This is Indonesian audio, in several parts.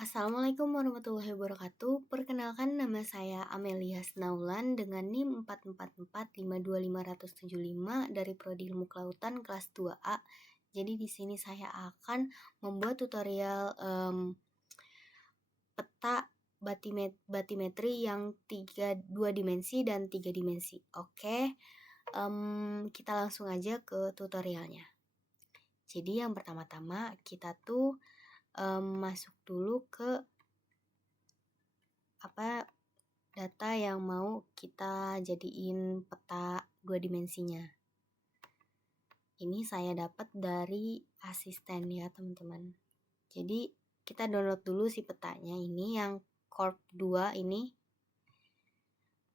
Assalamualaikum warahmatullahi wabarakatuh. Perkenalkan, nama saya Amelia Snaulan dengan NIM 444525575 dari Prodi Ilmu Kelautan kelas 2A. Jadi di sini saya akan membuat tutorial peta batimetri yang 2 dimensi dan 3 dimensi. Oke, kita langsung aja ke tutorialnya. Jadi yang pertama-tama kita tuh masuk dulu ke data yang mau kita jadiin peta 2 dimensinya. Ini saya dapat dari asisten ya teman-teman. Jadi kita download dulu si petanya ini yang Corp 2 ini.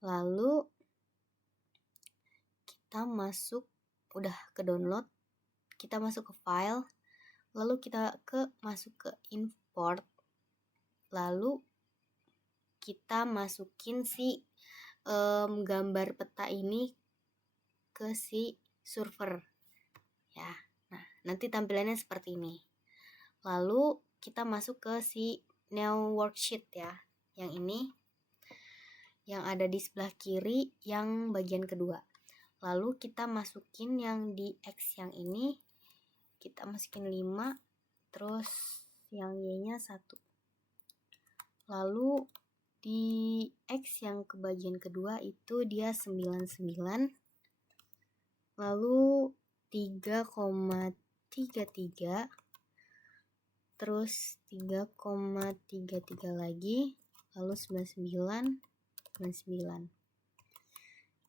Lalu kita udah ke download, kita masuk ke file, lalu kita masuk ke import, lalu kita masukin si gambar peta ini ke si server ya. Nah, nanti tampilannya seperti ini. Lalu kita masuk ke si new worksheet ya, yang ini yang ada di sebelah kiri yang bagian kedua. Lalu kita masukin yang di X yang ini, kita masukin 5, terus yang Y-nya 1. Lalu di X yang ke bagian kedua itu dia 99, lalu 3,33, terus 3,33 lagi, lalu 99.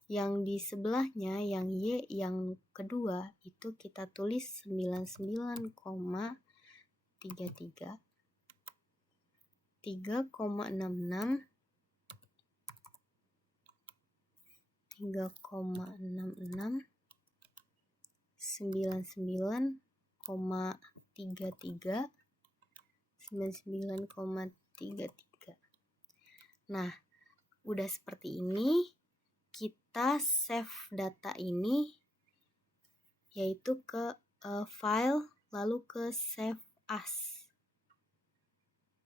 Yang di sebelahnya yang Y yang kedua itu kita tulis 99,33, 3,66, 3,66, 99,33, 99,33. Nah, udah seperti ini. Kita save data ini yaitu ke file, lalu ke save as.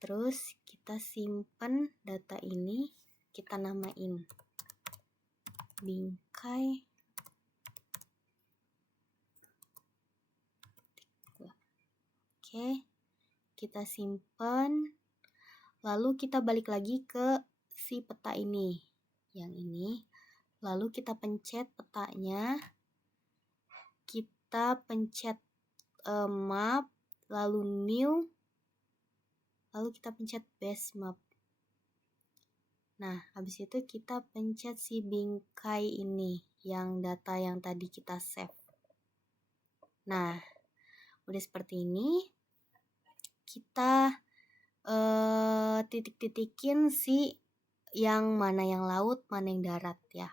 Terus kita simpan data ini, kita namain bingkai. Oke, kita simpan. Lalu kita balik lagi ke si peta ini, yang ini. Lalu kita pencet petanya, kita pencet map, lalu new, lalu kita pencet base map. Nah, habis itu kita pencet si bingkai ini, yang data yang tadi kita save. Nah, udah seperti ini. Kita titik-titikin si yang mana yang laut, mana yang darat ya.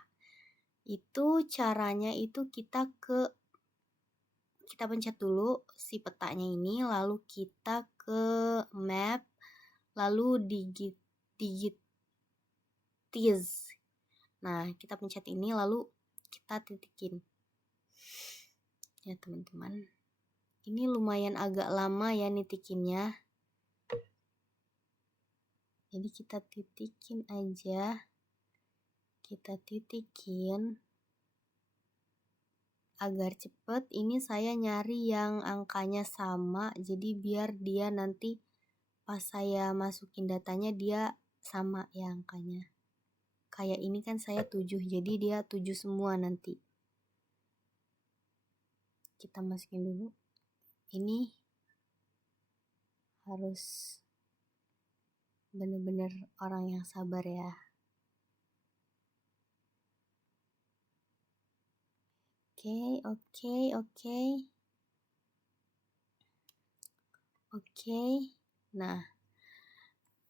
Itu caranya itu kita pencet dulu si petanya ini, lalu kita ke map, lalu digitize. Nah, kita pencet ini lalu kita titikin. Ya teman-teman. Ini lumayan agak lama ya nitikinnya. Jadi kita titikin aja. Kita titikin agar cepet. Ini saya nyari yang angkanya sama, jadi biar dia nanti pas saya masukin datanya dia sama ya angkanya. Kayak ini kan saya 7, jadi dia 7 semua nanti. Kita masukin dulu. Ini harus bener-bener orang yang sabar ya. Oke. Nah,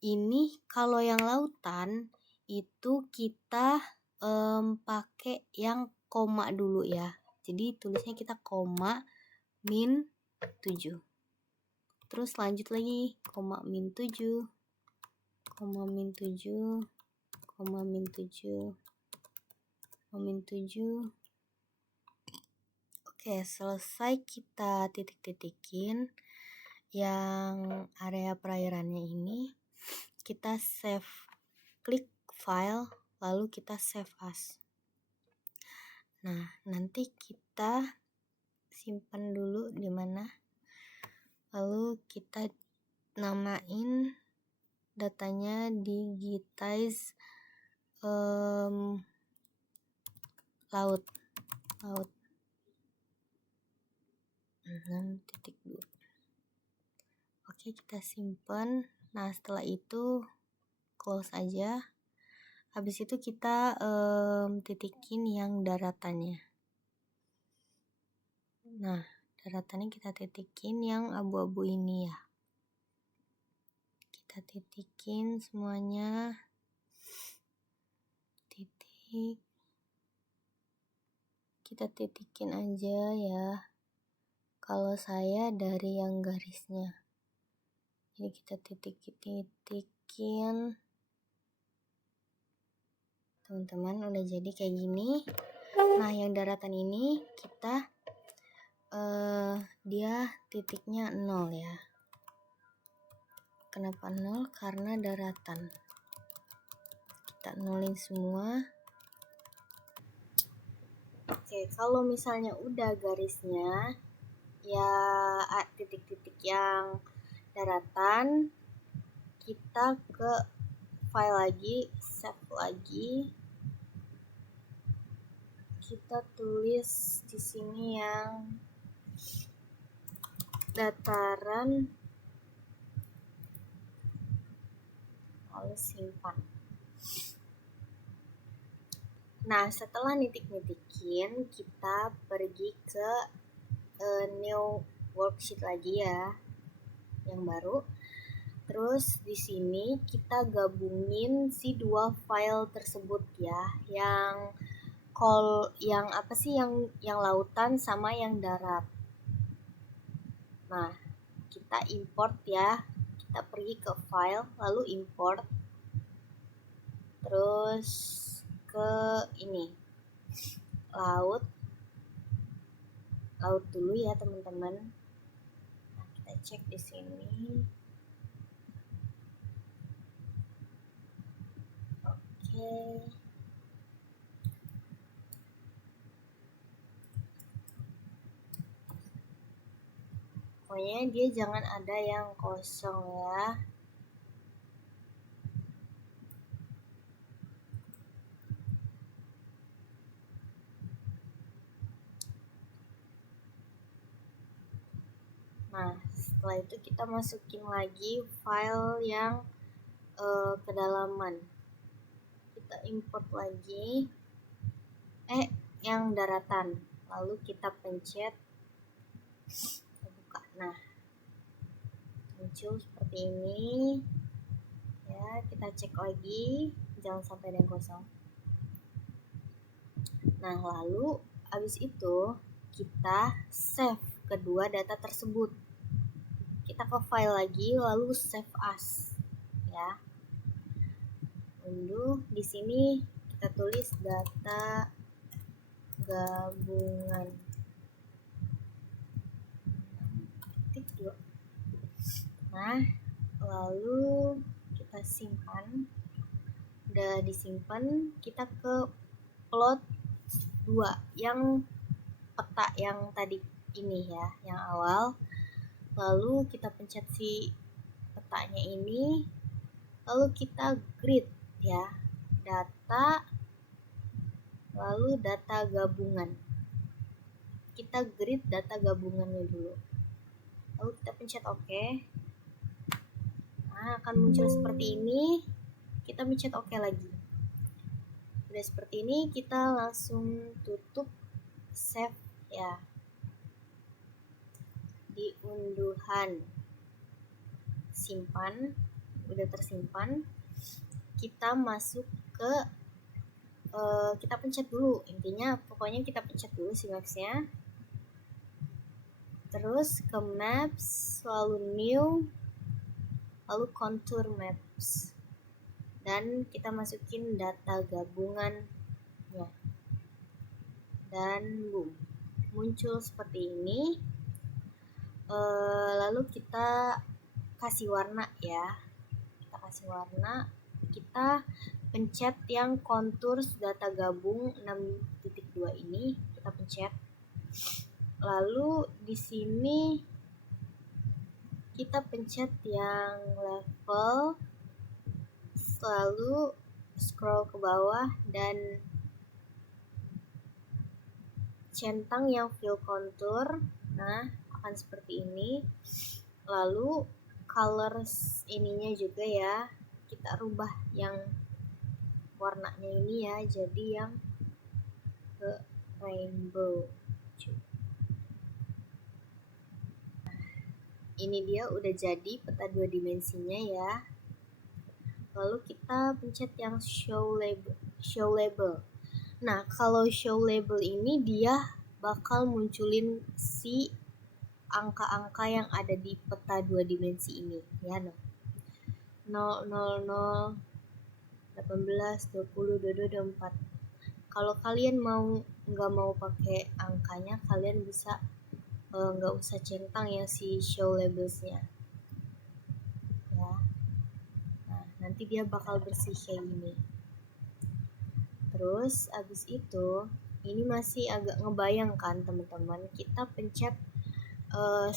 ini kalau yang lautan itu kita pakai yang koma dulu ya. Jadi tulisnya kita koma min 7. Terus lanjut lagi koma min 7, koma min 7, koma min 7, koma min 7. Oke, selesai kita titik-titikin. yang area perairannya ini kita save, klik file, lalu kita save as. Nah, nanti kita simpan dulu di mana, lalu kita namain datanya digitize laut 6.2. Oke, kita simpan. Nah, setelah itu close aja. Habis itu kita titikin yang daratannya. Nah, daratannya kita titikin yang abu-abu ini ya. Kita titikin semuanya. Titik. Kita titikin aja ya. Kalau saya dari yang garisnya. Jadi kita titikin. Teman-teman, udah jadi kayak gini. Nah, yang daratan ini kita dia titiknya 0 ya. Kenapa 0? Karena daratan. Kita nolin semua. Oke, kalau misalnya udah garisnya ya titik-titik yang daratan, kita ke file lagi, save lagi. Kita tulis di sini yang dataran, lalu simpan. Nah, setelah nitik-nitikin, kita pergi ke new worksheet lagi ya, yang baru. Terus di sini kita gabungin si dua file tersebut ya, yang yang lautan sama yang darat. Nah, kita import ya. Kita pergi ke file, lalu import. Terus ke ini. Laut dulu ya, teman-teman. Nah, kita cek di sini. Oke. Pokoknya dia jangan ada yang kosong ya. Nah, setelah itu kita masukin lagi file yang kedalaman. Kita import lagi yang daratan, lalu kita pencet, kita buka. Nah, muncul seperti ini ya. Kita cek lagi, jangan sampai ada yang kosong. Nah, lalu habis itu kita save kedua data tersebut. Kita ke file lagi, lalu save as ya. Unduh, di sini kita tulis data gabungan. Nah, lalu kita simpan. Udah disimpan, kita ke plot 2 yang peta yang tadi ini ya, yang awal. Lalu kita pencet si petanya ini, lalu kita grid ya, data, lalu data gabungan. Kita grid data gabungannya dulu, lalu kita pencet OK. Nah, akan muncul seperti ini. Kita pencet OK lagi. Udah seperti ini, kita langsung tutup, save ya. Di unduhan, simpan, udah tersimpan. Kita masuk ke kita pencet dulu, intinya pokoknya kita pencet dulu si maps-nya. Terus ke maps, lalu new, lalu contour maps, dan kita masukin data gabungannya. Dan boom, muncul seperti ini. Lalu kita kasih warna ya. Kita kasih warna. Kita pencet yang contours data gabung 6.2 ini, kita pencet. Lalu di sini kita pencet yang level, lalu scroll ke bawah dan centang yang fill contour. Nah, akan seperti ini. Lalu colors ininya juga ya, kita rubah yang warnanya ini ya, jadi yang ke rainbow. Ini dia udah jadi peta 2 dimensinya ya. Lalu kita pencet yang show label. Nah, kalau show label ini dia bakal munculin si angka-angka yang ada di peta 2 dimensi ini ya. 0, 0, 0, 18, 20, 22, 24. Kalau kalian nggak mau pakai angkanya, kalian bisa nggak usah centang ya si show labelsnya ya. Nah, nanti dia bakal bersih kayak gini. Terus abis itu ini masih agak ngebayangkan teman-teman, kita pencet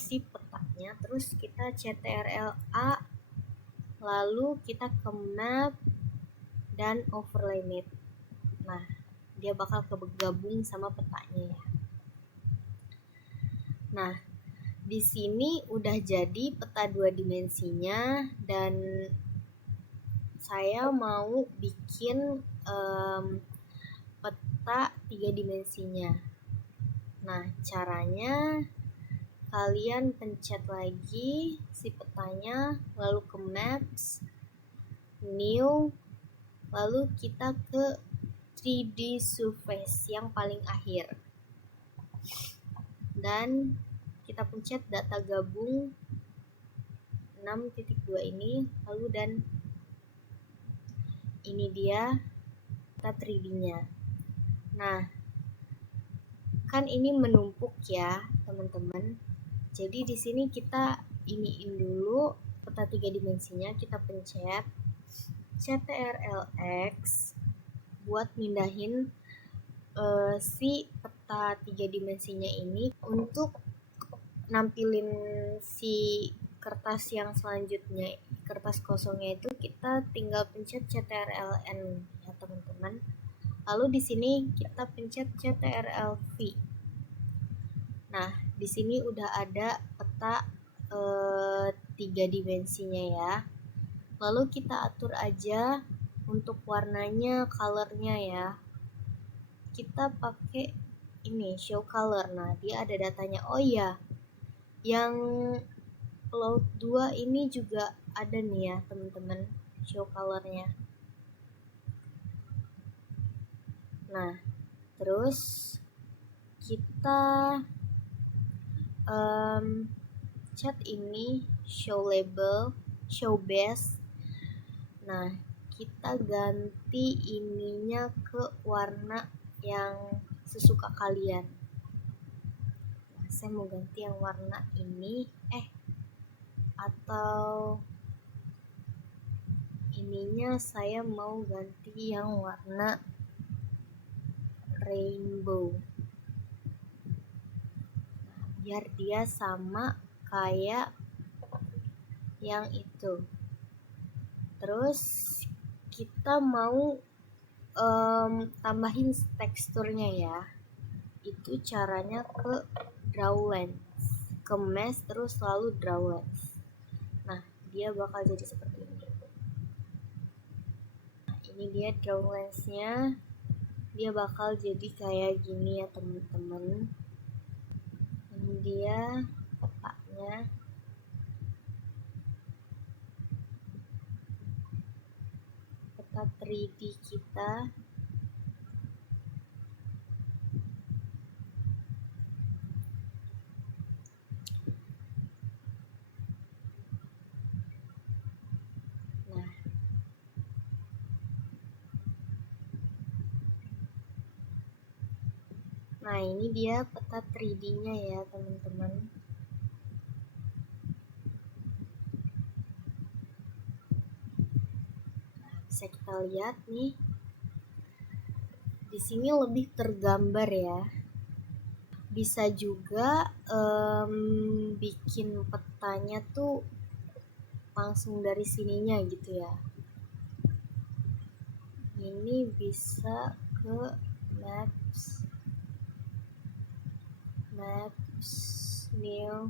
si petanya, terus kita CTRL-A, lalu kita ke map dan overlay map. Nah, dia bakal kegabung sama petanya ya. Nah, di sini udah jadi peta 2 dimensinya dan saya mau bikin peta 3 dimensinya. Nah, caranya kalian pencet lagi si petanya, lalu ke maps, new, lalu kita ke 3D surface yang paling akhir. Dan kita pencet data gabung 6.2 ini, lalu dan ini dia peta 3D-nya. Nah, kan ini menumpuk ya, teman-teman. Jadi di sini kita iniin dulu peta 3 dimensinya, kita pencet CTRL-X buat mindahin si peta 3 dimensinya ini. Untuk nampilin si kertas yang selanjutnya, kertas kosongnya itu, kita tinggal pencet CTRL-N ya teman-teman. Lalu di sini kita pencet CTRL-V. Nah, di sini udah ada peta 3 dimensinya ya. Lalu kita atur aja untuk warnanya, colornya ya. Kita pakai ini show color. Nah, dia ada datanya. Oh iya, yang Cloud 2 ini juga ada nih ya teman-teman, show colornya. Nah, terus kita chat ini show label, show base. Nah, kita ganti ininya ke warna yang sesuka kalian. Nah, saya mau ganti yang warna ini, atau ininya saya mau ganti yang warna rainbow. Nah, biar dia sama kayak yang itu. Terus kita mau tambahin teksturnya ya. Itu caranya ke draw lens, ke mesh, terus lalu draw lens. Nah, dia bakal jadi seperti ini. Nah, ini dia draw lensnya. Dia bakal jadi kayak gini ya teman-teman. Ini dia petanya. Peta 3D kita. Nah, ini dia peta 3D-nya ya, teman-teman. Bisa kita lihat nih, di sini lebih tergambar ya. Bisa juga bikin petanya tuh langsung dari sininya gitu ya. Ini bisa ke maps, new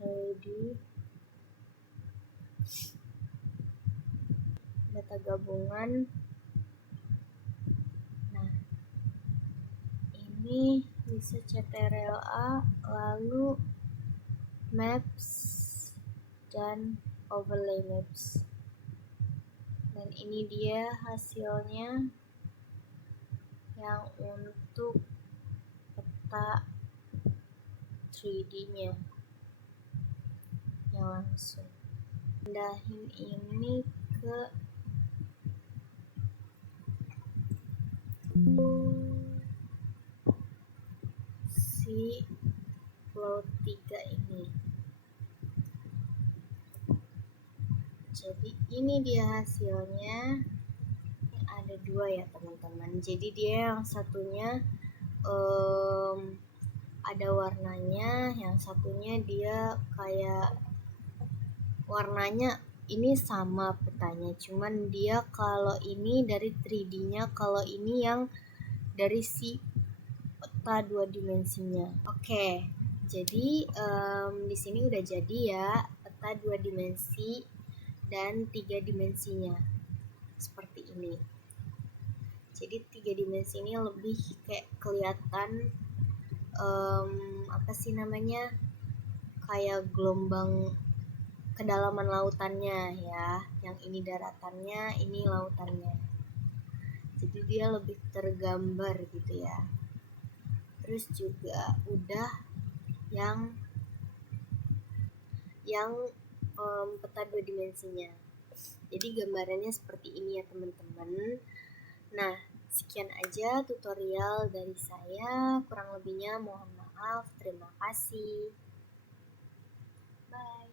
3D, data gabungan. Nah, ini bisa CTRL-A, lalu maps dan overlay maps. Dan ini dia hasilnya yang untuk peta 3D-nya yang langsung. Pindahin ini ke si plot 3 ini. Jadi ini dia hasilnya. Ada dua ya teman-teman. Jadi dia yang satunya ada warnanya, yang satunya dia kayak warnanya ini sama petanya, cuman dia kalau ini dari 3D-nya, kalau ini yang dari si peta 2 dimensinya. Oke, jadi di sini udah jadi ya peta 2 dimensi dan 3 dimensinya seperti ini. Jadi 3 dimensi ini lebih kayak kelihatan apa sih namanya, kayak gelombang kedalaman lautannya ya. Yang ini daratannya, ini lautannya. Jadi dia lebih tergambar gitu ya. Terus juga udah yang peta 2 dimensinya. Jadi gambarannya seperti ini ya teman-teman. Nah, sekian aja tutorial dari saya. Kurang lebihnya mohon maaf. Terima kasih. Bye.